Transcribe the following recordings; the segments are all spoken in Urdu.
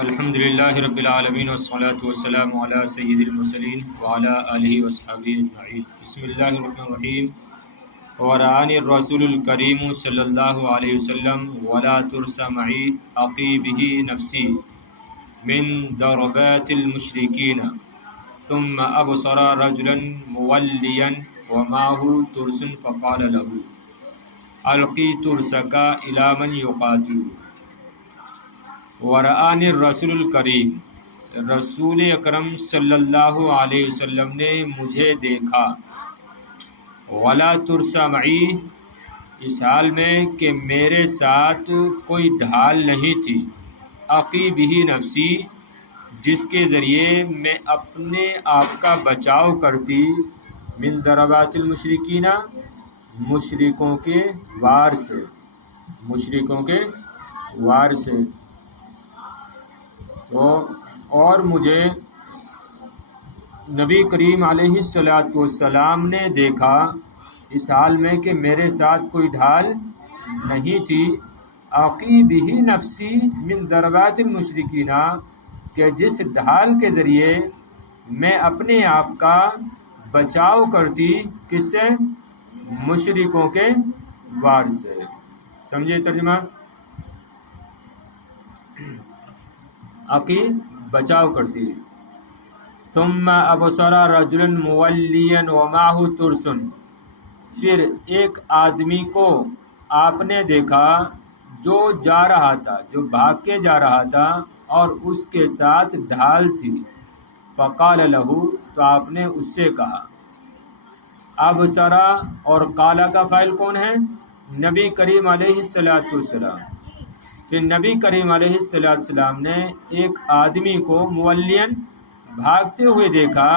الحمد للہ رب العالمین والصلاة والسلام علی سید المرسلین وعلی آلہ وصحبہ اجمعین۔ بسم اللہ الرحمن الرحیم۔ ورآنی الرسول الکریم صلی اللہ علیہ وسلم ولا ترس معی عقی بہ نفسی من ضربات المشرکین ثم ابصر رجلا مولیا ومعه ترس فقال له القی ترسک الی من یقاتل۔ ورآن الرسول الکریم، رسول اکرم صلی اللہ علیہ وسلم نے مجھے دیکھا، ولا ترس معی، اس حال میں کہ میرے ساتھ کوئی ڈھال نہیں تھی، عقی بہ نفسی، جس کے ذریعے میں اپنے آپ کا بچاؤ کرتی، من ضربات المشرکین، مشرکوں کے وار سے، مشرکوں کے وار سے۔ اور مجھے نبی کریم علیہ الصلاۃ والسلام نے دیکھا اس حال میں کہ میرے ساتھ کوئی ڈھال نہیں تھی، عقی بہ نفسی من ضربات المشرکین، کہ جس ڈھال کے ذریعے میں اپنے آپ کا بچاؤ کرتی، کس سے؟ مشرکوں کے وار سے۔ سمجھے ترجمہ؟ عقی بچاؤ کرتی۔ ثم ابصر رجلا مولیا ومعه ترس، پھر ایک آدمی کو آپ نے دیکھا جو جا رہا تھا، جو بھاگ کے جا رہا تھا اور اس کے ساتھ ڈھال تھی۔ فقال له، تو آپ نے اس سے کہا۔ ابصرا اور قالا کا فاعل کون ہے؟ نبی کریم علیہ الصلاۃ والسلام۔ پھر نبی کریم علیہ الصلاۃ والسلام نے ایک آدمی کو مولین، بھاگتے ہوئے دیکھا،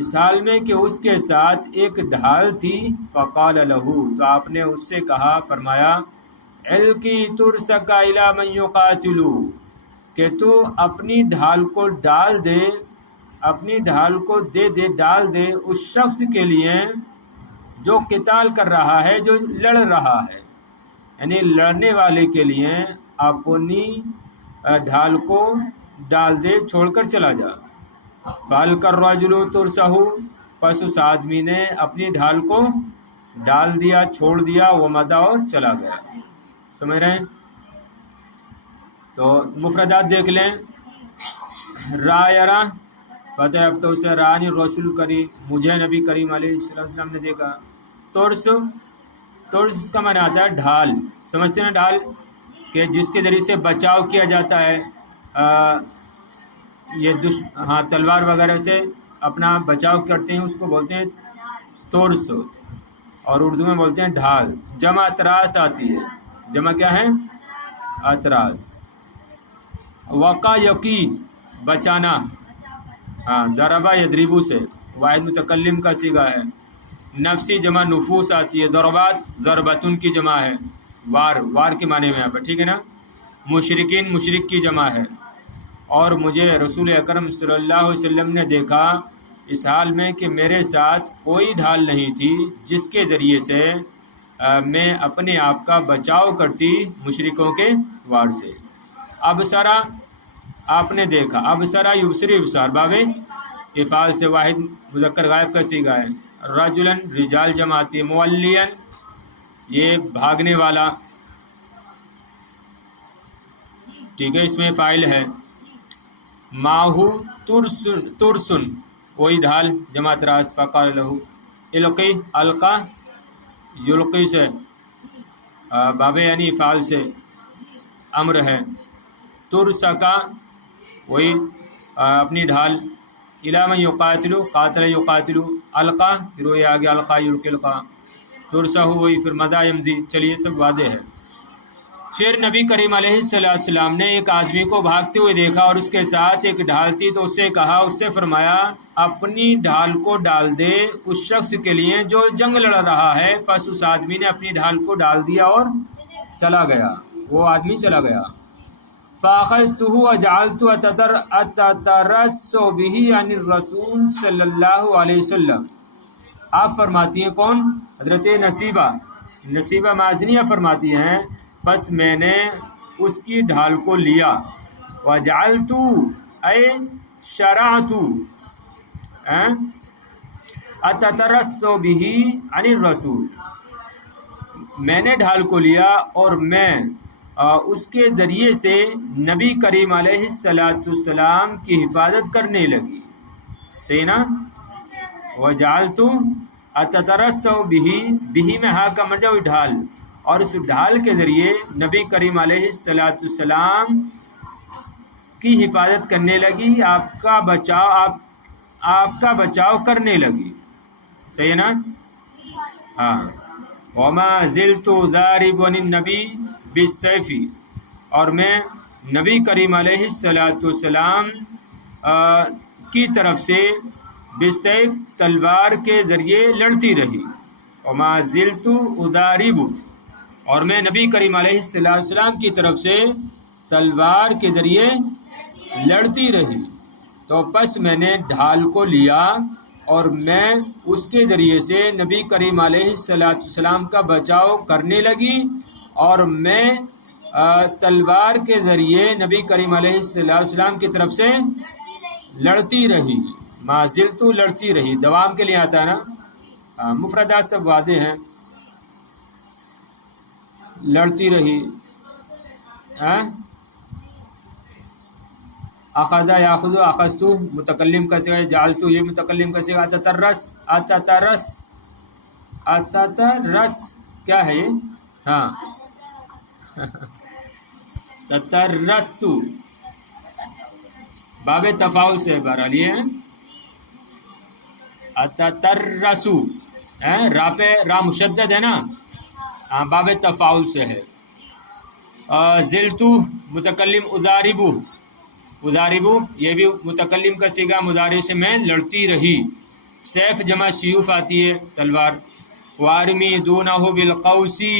اس حال میں کہ اس کے ساتھ ایک ڈھال تھی۔ فقال له، تو آپ نے اس سے کہا، فرمایا، القی ترسک الی من یقاتل، کہ تو اپنی ڈھال کو ڈال دے، اپنی ڈھال کو دے دے، ڈال دے اس شخص کے لیے جو قتال کر رہا ہے، جو لڑ رہا ہے، یعنی لڑنے والے کے لیے اپنی ڈھال کو ڈال دے، چھوڑ کر چلا جا۔ فَأَلْقَى الرَّجُلُ تُرْسَهُ، پس اس آدمی نے اپنی ڈھال کو ڈال دیا، چھوڑ دیا، وَمَضَى، اور چلا گیا۔ سمجھ رہے ہیں؟ تو مفردات دیکھ لیں۔ را یرا، فتح اب تو اسے رانی رسول کریم، مجھے نبی کریم علیہ السلام نے دیکھا۔ ترس، ترس کا معنی آتا ہے ڈھال، سمجھتے ہیں ڈھال، کہ جس کے ذریعے سے بچاؤ کیا جاتا ہے، یہ تلوار وغیرہ سے اپنا بچاؤ کرتے ہیں، اس کو بولتے ہیں ترس، اور اردو میں بولتے ہیں ڈھال۔ جمع اطراس آتی ہے، جمع کیا ہے؟ اطراس۔ وقع یقی، بچانا، ضربہ یضربو سے، واحد متکلم کا صیغہ ہے۔ نفسی جمع نفوس آتی ہے۔ ضربات ضربتن کی جمع ہے، وار، وار کے معنی میں یہاں پر، ٹھیک ہے نا۔ مشرکین مشرک کی جمع ہے۔ اور مجھے رسول اکرم صلی اللہ علیہ وسلم نے دیکھا اس حال میں کہ میرے ساتھ کوئی ڈھال نہیں تھی جس کے ذریعے سے میں اپنے آپ کا بچاؤ کرتی مشرکوں کے وار سے۔ ابصرا، آپ نے دیکھا، ابصرا یبصر ابصار، باب افعال سے واحد مذکر غائب کا صیغہ ہے۔ رجلن، رجال جمع آتی ہے۔ مولین، یہ بھاگنے والا، ٹھیک ہے، اس میں فاعل ہے۔ ماہو ترسن، ترسن، وہی ڈھال، جمع اطراس۔ فقال له القی، القا یلقی سے، باب یعنی افعال سے امر ہے۔ ترسکا، وہی اپنی ڈھال۔ الی من یقاتل، قاتل یقاتل، القا، پھر وہی آگے القا یلقی، القا۔ ترسہ، وہی پھر مدہ یمضی، چلیے سب واضح ہے۔ پھر نبی کریم علیہ السلام نے ایک آدمی کو بھاگتے ہوئے دیکھا اور اس کے ساتھ ایک ڈھال تھی، تو اس سے کہا، اس سے فرمایا، اپنی ڈھال کو ڈال دے اس شخص کے لیے جو جنگ لڑ رہا ہے۔ پس اس آدمی نے اپنی ڈھال کو ڈال دیا اور چلا گیا، وہ آدمی چلا گیا۔ فَأَخَذْتُهُ وَجَعَلْتُ أَتَتَرَسُّ بِهِ عَنِ الرَّسُولِ صلی اللہ علیہ وسلم۔ آپ فرماتی ہیں، کون؟ حضرت نصیبہ، نصیبہ مازنیہ فرماتی ہیں، پس میں نے اس کی ڈھال کو لیا وجعلت اے شرعت اتترس به عن الرسول، میں نے ڈھال کو لیا اور میں اس کے ذریعے سے نبی کریم علیہ السلام کی حفاظت کرنے لگی. صحیح نا؟ وجعلت اتترس به میں ہا کا مرجع ڈھال، اور اس ڈھال کے ذریعے نبی کریم علیہ السلام کی حفاظت کرنے لگی، آپ کا بچاؤ کرنے لگی. صحیح ہے نا؟ ہاں. وما زلت ضاربا النبی بالسیف، اور میں نبی کریم علیہ السلام کی طرف سے بالسیف تلوار کے ذریعے لڑتی رہی. وما زلت اضارب، اور میں نبی کریم علیہ السلام کی طرف سے تلوار کے ذریعے لڑتی رہی. تو پس میں نے ڈھال کو لیا اور میں اس کے ذریعے سے نبی کریم علیہ السلام کا بچاؤ کرنے لگی، اور میں تلوار کے ذریعے نبی کریم علیہ السلام کی طرف سے لڑتی رہی. ما زلت لڑتی رہی، دوام کے لیے آتا ہے نا، مفردات سب واضح ہیں. لڑتی رہی. اخذ یاخذ اخذت متکلم کا صیغہ، جعلت یہ متکلم کا صیغہ. اتترس کیا ہے یہ؟ ہاں تترس باب تفاعل سے بہرحال یہ ہے. اتترس را مشدد ہے نا، ہاں باب تفاعل سے ہے. زلت متکلم اضاربو یہ بھی متکلم کا صیغہ مضارع سے میں لڑتی رہی. سیف جمع سیوف آتی ہے تلوار. وارمی دونہ بالقوسی،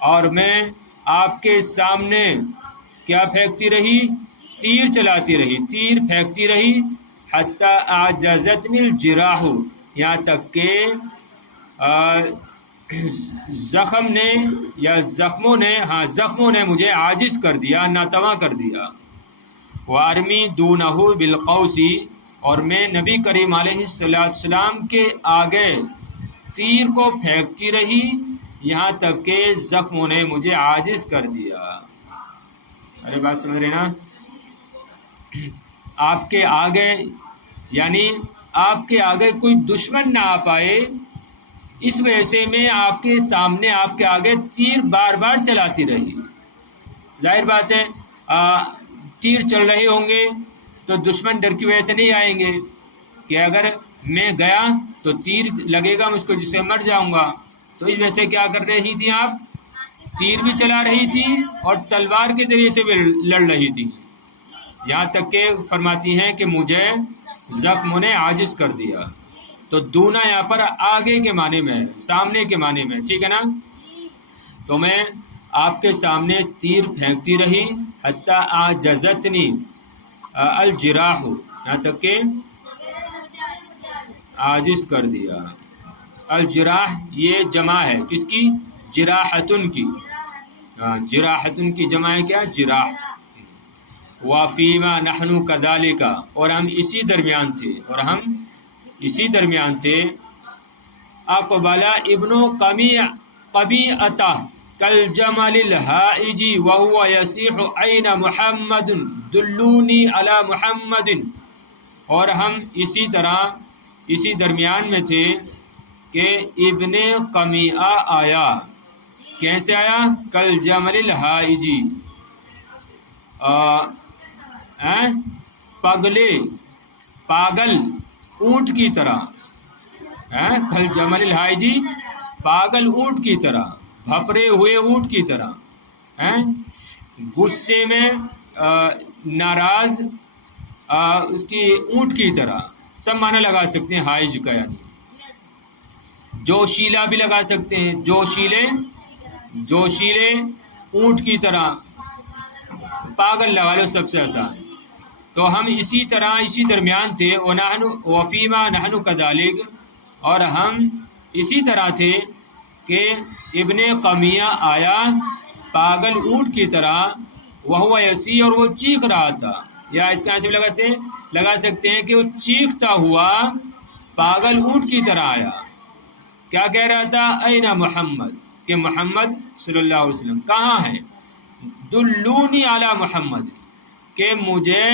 اور میں آپ کے سامنے کیا پھینکتی رہی؟ تیر چلاتی رہی، تیر پھینکتی رہی. حتی اعجزتنی الجراح، یہاں تک کہ زخم نے یا زخموں نے مجھے عاجز کر دیا، ناتواں کر دیا. وارمی دونہ بالقوسی، اور میں نبی کریم علیہ السلام کے آگے تیر کو پھینکتی رہی یہاں تک کہ زخموں نے مجھے عاجز کر دیا. ارے بات سمجھ رہے نا؟ آپ کے آگے یعنی آپ کے آگے کوئی دشمن نہ آ پائے، اس وجہ سے میں آپ کے سامنے آپ کے آگے تیر بار بار چلاتی رہی. ظاہر بات ہے تیر چل رہے ہوں گے تو دشمن ڈر کی وجہ سے نہیں آئیں گے کہ اگر میں گیا تو تیر لگے گا مجھ کو، جس سے مر جاؤں گا. تو اس وجہ سے کیا کر رہی تھی آپ؟ تیر بھی چلا رہی تھی اور تلوار کے ذریعے سے بھی لڑ رہی تھی. یہاں تک کہ فرماتی ہیں کہ مجھے زخموں نے عاجز کر دیا. تو دونا یہاں پر آگے کے معنی میں ہے، سامنے کے معنی میں، ٹھیک ہے نا؟ تو میں آپ کے سامنے تیر پھینکتی رہی. حتی اعجزتنی الجراح، یہاں تک کہ عاجز کر دیا. الجراح یہ جمع ہے کس کی؟ جراحتن کی. جراحتن کی جمع ہے کیا؟ جراح. وفیما نحن کذالک، اور ہم اسی درمیان تھے. اقبل ابن قبیعۃ کالجمل الحائج وهو یصیح این محمد دلونی علی محمد، اور ہم اسی درمیان میں تھے کہ ابن قمیعہ آیا. کیسے آیا؟ کالجمل الحائج، پاگل اونٹ کی طرح. کالجمل الحائج، پاگل اونٹ کی طرح، بھپرے ہوئے اونٹ کی طرح، غصے میں ناراض اس کی اونٹ کی طرح. سب معنی لگا سکتے ہیں حائج کا، یعنی جوشیلا بھی لگا سکتے ہیں، جوشیلے اونٹ کی طرح، پاگل لگا لو سب سے آسان. تو ہم اسی درمیان تھے. وفیما نحن کذالک، اور ہم اسی طرح تھے کہ ابن قمیہ آیا پاگل اونٹ کی طرح. وہو یسی، اور وہ چیخ رہا تھا، یا اس کا ایسے لگا سکتے ہیں کہ وہ چیختا ہوا پاگل اونٹ کی طرح آیا۔ کیا کہہ رہا تھا؟ این محمد، کہ محمد صلی اللہ علیہ وسلم کہاں ہیں؟ دلونی علی محمد، کہ مجھے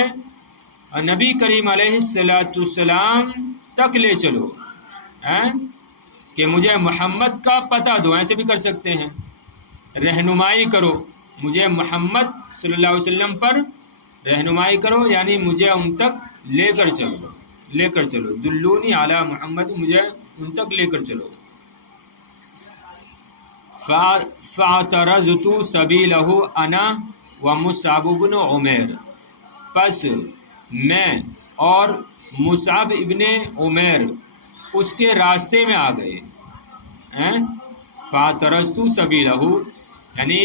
نبی کریم علیہ السلام تک لے چلو، کہ مجھے محمد کا پتہ دو، ایسے بھی کر سکتے ہیں، رہنمائی کرو، مجھے محمد صلی اللہ علیہ وسلم پر رہنمائی کرو، یعنی مجھے ان تک لے کر چلو، دلونی علی محمد، مجھے ان تک لے کر چلو۔ فاعترضت سبیلہ انا ومصعب بن عمیر، پس میں اور مصعب ابن عمیر اس کے راستے میں آ گئے۔ فاعترضت سبیلہ، یعنی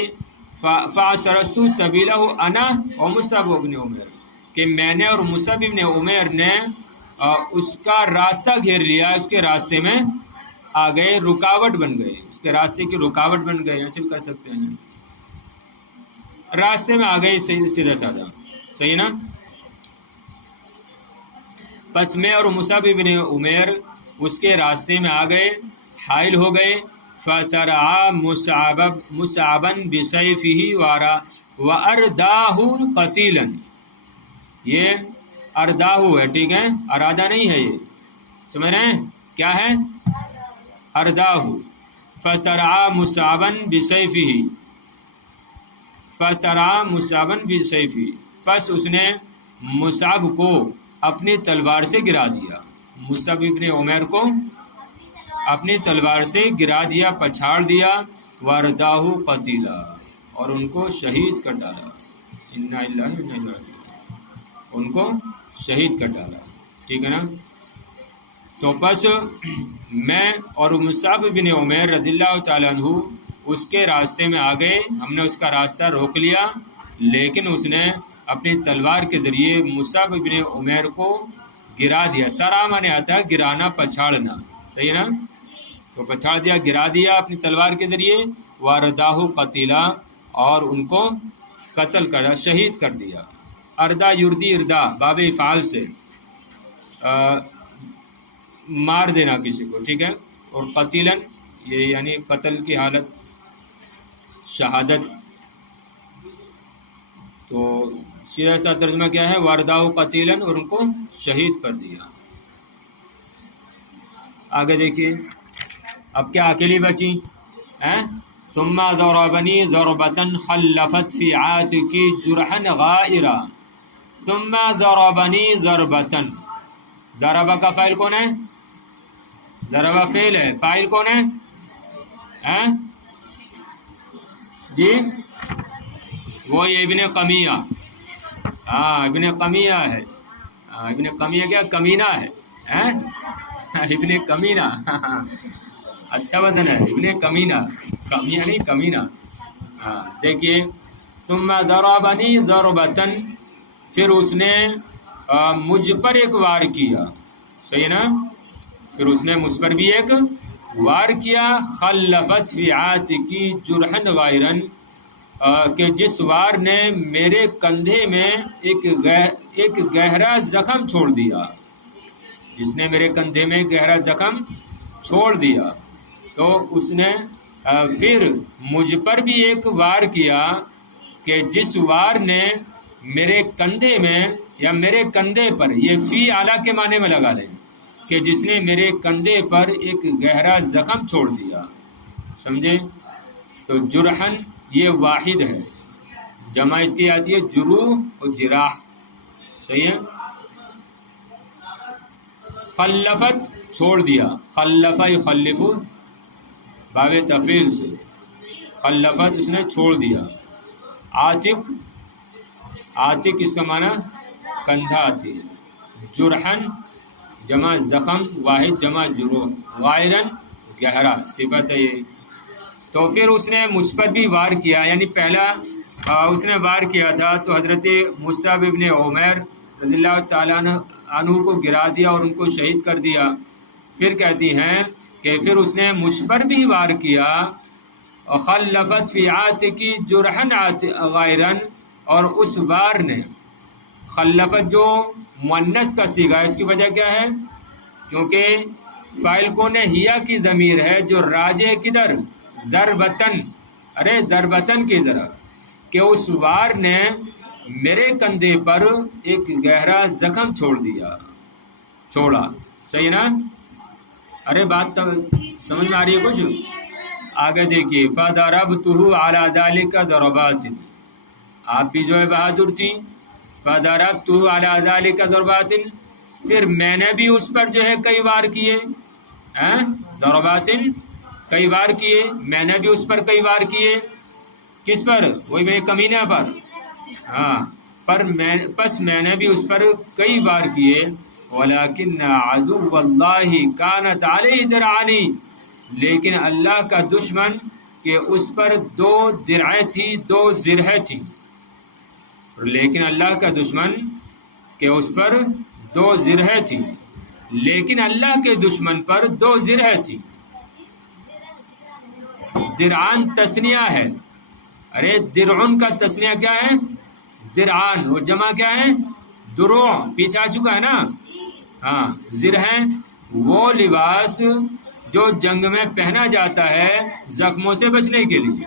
فاعترضت سبیلہ انا ومصعب ابن عمیر، کہ میں نے اور مصعب ابن عمیر نے اس کا راستہ گھیر لیا، اس کے راستے میں آ گئے، رکاوٹ بن گئے، اس کے راستے کی رکاوٹ بن گئے، ایسے بھی کر سکتے ہیں، راستے میں آ گئے، سیدھا سادہ، صحیح نا۔ پس میں اور مصعب ابن عمیر اس کے راستے میں آ گئے، حائل ہو گئے۔ فَسَرَعَا مُصْعَبًا بِسَيْفِهِ وَأَرْدَاهُ قَتِيلًا، یہ ارداہو ہے، ٹھیک ہے، ارادہ نہیں ہے، یہ سمجھ رہے ہیں کیا ہے؟ ارداہو۔ فَسَرَعَا مُصْعَبًا بِسَيْفِهِ، فَسَرَعَا مُصْعَبًا بِسَيْفِهِ، پس اس نے مصعب کو اپنی تلوار سے گرا دیا، مصعب ابن عمیر کو اپنی تلوار سے گرا دیا، پچھاڑ دیا، وَأَرْدَاهُ قَتِيلًا، اور ان کو شہید کر ڈالا، اِنَّا لِلَّهِ وَإِنَّا إِلَيْهِ رَاجِعُونَ، ان کو شہید کر ڈالا، ٹھیک ہے نا۔ تو پس میں اور مصعب بن عمیر رضی اللہ تعالیٰ عنہ اس کے راستے میں آ گئے، ہم نے اس کا راستہ روک لیا، لیکن اس نے اپنی تلوار کے ذریعے مصعب بن عمیر کو گرا دیا۔ سرا مانے آتا ہے گرانا، پچھاڑنا، صحیح نا، تو پچھاڑ دیا، گرا دیا اپنی تلوار کے ذریعے، وَأَرْدَاهُ قَتِيلًا، اور ان کو قتل کرا، شہید کر دیا۔ اردا یردی، اردا باب افعال سے مار دینا کسی کو، ٹھیک ہے، اور قتیلاً یہ یعنی قتل کی حالت، شہادت۔ تو سیدھا سا ترجمہ کیا ہے؟ وَأَرْدَاهُ قَتِيلًا، اور ان کو شہید کر دیا۔ آگے دیکھیے، اب کیا اکیلی بچی؟ ثُمَّ ضَرَبَنِي ضَرْبَةً خَلَّفَتْ فِي عَاتِقِي جُرْحًا غَائِرًا، ثُمَّ ضَرَبَنِي ضَرْبَةً، ضربہ کا فاعل کون ہے؟ ضربہ فعل ہے، فاعل کون ہے؟ جی وہ ابن قمیہ، ابن قمیہ ہے، ابن قمیہ کیا؟ کمینہ ہے، ابن کمینہ، اچھا وزن ہے، ابن کمینہ، کمیہ نہیں کمینہ۔ دیکھیے، ثم ضربنی ضربۃ، پھر اس نے مجھ پر ایک وار کیا، صحیح نا، پھر اس نے مجھ پر بھی ایک وار کیا، خلفت فی عاتقی جرحا غائرا، کہ جس وار نے میرے کندھے میں ایک گہرا زخم چھوڑ دیا، جس نے میرے کندھے میں گہرا زخم چھوڑ دیا۔ تو اس نے پھر مجھ پر بھی ایک وار کیا، کہ جس وار نے میرے کندھے میں یا میرے کندھے پر، یہ فی اعلیٰ کے معنی میں لگا لیں، کہ جس نے میرے کندھے پر ایک گہرا زخم چھوڑ دیا، سمجھے؟ تو جرحن یہ واحد ہے، جمع اس کی آتی ہے جروح اور جراح، صحیح ہے۔ خلفت چھوڑ دیا، خلفہ یخلف باب تفعیل سے، خلفت اس نے چھوڑ دیا۔ عاتق، عاتق اس کا معنی کندھا آتی ہے، جرحن جمع زخم، واحد جمع جروح، غائرن گہرا، صفت ہے یہ۔ تو پھر اس نے مجھ پر بھی وار کیا، یعنی پہلا اس نے وار کیا تھا تو حضرت مصعب ابن عمیر رضی اللہ تعالیٰ عنہ کو گرا دیا اور ان کو شہید کر دیا۔ پھر کہتی ہیں کہ پھر اس نے مجھ پر بھی وار کیا، خلفت فی عاتقی جرحا غائرا، اور اس وار نے خلفت جو مؤنث کا صیغہ ہے، اس کی وجہ کیا ہے؟ کیونکہ فاعل کون ہے؟ ہیا کی ضمیر ہے جو راجع کدھر؟ ضربتن، ارے ضربتن کی طرف، کہ اس وار نے میرے کندھے پر ایک گہرا زخم چھوڑا. صحیح نا؟ ارے بات تو سمجھ میں آ رہی ہے کچھ؟ آگے دیکھیے، فَضَرَبْتُهُ عَلَى ذَلِكَ ضَرَبَاتٍ، آپ بھی جو ہے بہادر تھیں. فَضَرَبْتُهُ عَلَى ذَلِكَ ضَرَبَاتٍ، پھر میں نے بھی اس پر جو ہے کئی وار کیے. ضرباتٍ کئی وار کیے، میں نے بھی اس پر کئی وار کیے. کس پر؟ وہی میرے کمینہ پر. ہاں، پس میں نے بھی اس پر کئی بار کیے. وَلَكِنَّ عَدُوَّ اللَّهِ كَانَتْ عَلَيْهِ دِرْعَانِ، لیکن اللہ کا دشمن کہ اس پر 2 درعیں تھی، 2 زرہیں تھیں. لیکن اللہ کا دشمن کہ اس پر 2 زرہیں تھی، لیکن اللہ کے دشمن پر 2 زرہیں تھی. درعان تثنیہ ہے. ارے درعن کا تثنیہ کیا ہے؟ درعان، اور جمع کیا ہے؟ دروع. پیچھے آ چکا ہے نا؟ ہاں، زرہیں وہ لباس جو جنگ میں پہنا جاتا ہے زخموں سے بچنے کے لیے،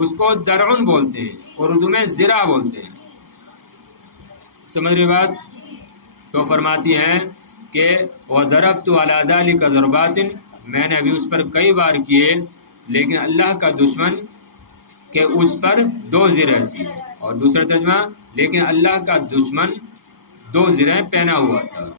اس کو درعن بولتے ہیں، اور اردو میں زرہ بولتے ہیں. سمجھ رہی بات؟ تو فرماتی ہیں کہ وَضَرَبْتُ عَلَى ذَلِكَ ضَرْبَاتٍ، میں نے بھی اس پر کئی بار کیے، لیکن اللہ کا دشمن کہ اس پر 2 زرہیں تھی. اور دوسرا ترجمہ، لیکن اللہ کا دشمن 2 زرہیں پہنا ہوا تھا.